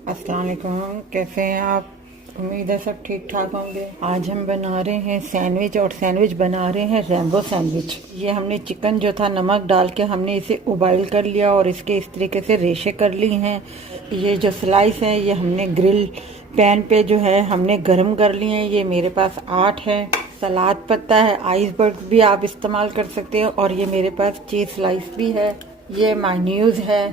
अस्सलाम वालेकुम, कैसे हैं आप? उम्मीद है सब ठीक ठाक होंगे। आज हम बना रहे हैं सैंडविच, और सैंडविच बना रहे हैं रैम्बो सैंडविच। ये हमने चिकन जो था नमक डाल के हमने इसे उबाइल कर लिया और इसके इस तरीके से रेशे कर ली हैं। ये जो स्लाइस है ये हमने ग्रिल पैन पे जो है हमने गर्म कर लिए हैं। ये मेरे पास 8 है। सलाद पत्ता है, आइसबर्ग भी आप इस्तेमाल कर सकते हैं, और ये मेरे पास चीज़ स्लाइस भी है। ये मायोनीज है,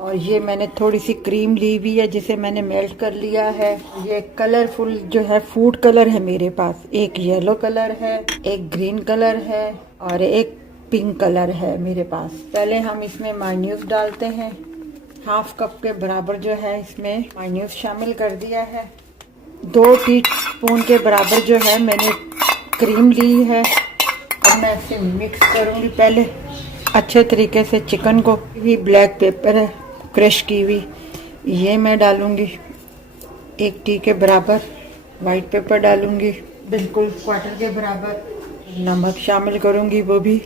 और ये मैंने थोड़ी सी क्रीम ली हुई है जिसे मैंने मेल्ट कर लिया है। ये कलरफुल जो है फूड कलर है मेरे पास, एक येलो कलर है, एक ग्रीन कलर है और एक पिंक कलर है मेरे पास। पहले हम इसमें मायोनीज डालते हैं। हाफ कप के बराबर जो है इसमें मायोनीज शामिल कर दिया है। 2 टीस्पून के बराबर जो है मैंने क्रीम ली है। अब मैं इसे मिक्स करूंगी पहले अच्छे तरीके से। चिकन को भी ब्लैक पेपर है क्रश की हुई, ये मैं डालूंगी 1 टी के बराबर। वाइट पेपर डालूंगी बिल्कुल 1/4 के बराबर। नमक शामिल करूंगी, वो भी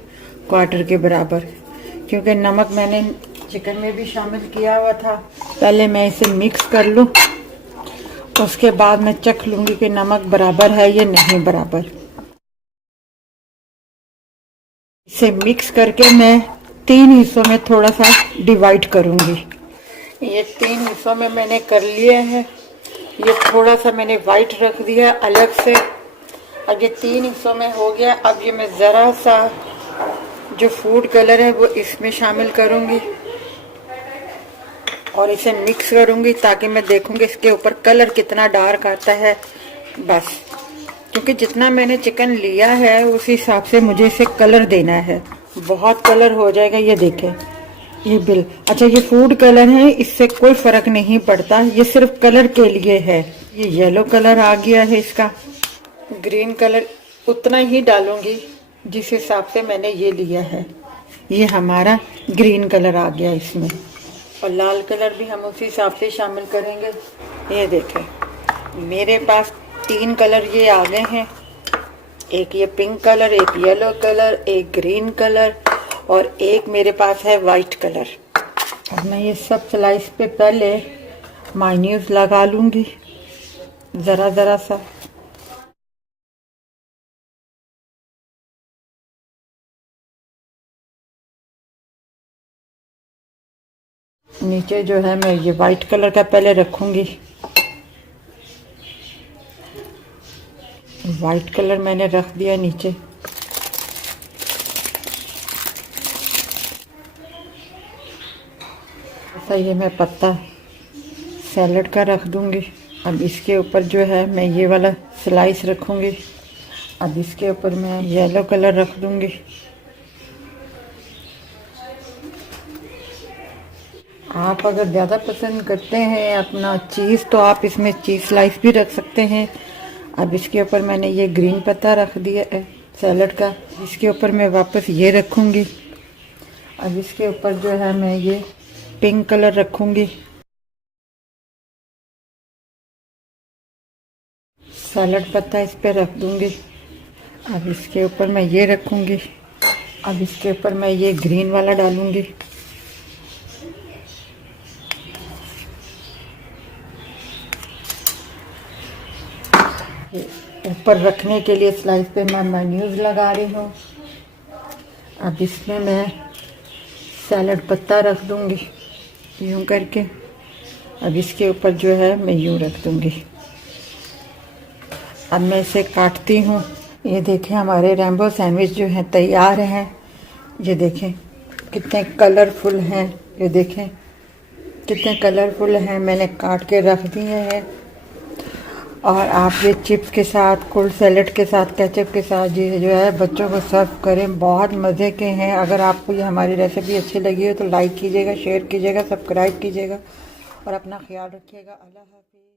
1/4 के बराबर, क्योंकि नमक मैंने चिकन में भी शामिल किया हुआ था। पहले मैं इसे मिक्स कर लूं, उसके बाद मैं चख लूंगी कि नमक बराबर है या नहीं बराबर। इसे मिक्स करके मैं 3 हिस्सों में थोड़ा सा डिवाइड करूंगी। ये 3 हिस्सों में मैंने कर लिया है। ये थोड़ा सा मैंने वाइट रख दिया अलग से। अब ये 3 हिस्सों में हो गया। अब ये मैं ज़रा सा जो फूड कलर है वो इसमें शामिल करूंगी और इसे मिक्स करूंगी, ताकि मैं देखूंगी इसके ऊपर कलर कितना डार्क आता है। बस, क्योंकि जितना मैंने चिकन लिया है उस हिसाब से मुझे इसे कलर देना है। बहुत कलर हो जाएगा। ये देखें, ये बिल अच्छा, ये फूड कलर है, इससे कोई फर्क नहीं पड़ता, ये सिर्फ कलर के लिए है। ये येलो कलर आ गया है इसका। ग्रीन कलर उतना ही डालूंगी जिस हिसाब से मैंने ये लिया है। ये हमारा ग्रीन कलर आ गया इसमें, और लाल कलर भी हम उसी हिसाब से शामिल करेंगे। ये देखें, मेरे पास 3 कलर ये आ गए हैं। एक ये पिंक कलर, एक येलो कलर, एक ग्रीन कलर, और एक मेरे पास है वाइट कलर। अब मैं ये सब स्लाइस पे पहले मायोनीज लगा लूंगी ज़रा ज़रा सा। नीचे जो है मैं ये वाइट कलर का पहले रखूंगी। वाइट कलर मैंने रख दिया नीचे। ऐसा ये मैं पत्ता सैलड का रख दूंगी। अब इसके ऊपर जो है मैं ये वाला स्लाइस रखूंगी। अब इसके ऊपर मैं येलो कलर रख दूंगी। आप अगर ज़्यादा पसंद करते हैं अपना चीज़, तो आप इसमें चीज़ स्लाइस भी रख सकते हैं। अब इसके ऊपर मैंने ये ग्रीन पत्ता रख दिया है सैलड का। इसके ऊपर मैं वापस ये रखूंगी। अब इसके ऊपर जो है मैं ये पिंक कलर रखूंगी। सैलड पत्ता इस पे रख दूंगी। अब इसके ऊपर मैं ये रखूंगी। अब इसके ऊपर मैं ये ग्रीन वाला डालूंगी। ऊपर रखने के लिए स्लाइस पे मैं मायोनीज लगा रही हूँ। अब इसमें मैं सैलड पत्ता रख दूंगी यूं करके। अब इसके ऊपर जो है मैं यूं रख दूंगी। अब मैं इसे काटती हूँ। ये देखें, हमारे रैम्बो सैंडविच जो है तैयार हैं। ये देखें कितने कलरफुल हैं। ये देखें कितने कलरफुल हैं। मैंने काट के रख दिए हैं, और आप ये चिप्स के साथ, कोल्ड सैलेड के साथ, केचप के साथ ये जो है बच्चों को सर्व करें। बहुत मज़े के हैं। अगर आपको ये हमारी रेसिपी अच्छी लगी हो तो लाइक कीजिएगा, शेयर कीजिएगा, सब्सक्राइब कीजिएगा, और अपना ख्याल रखिएगा। अल्लाह हाफिज़।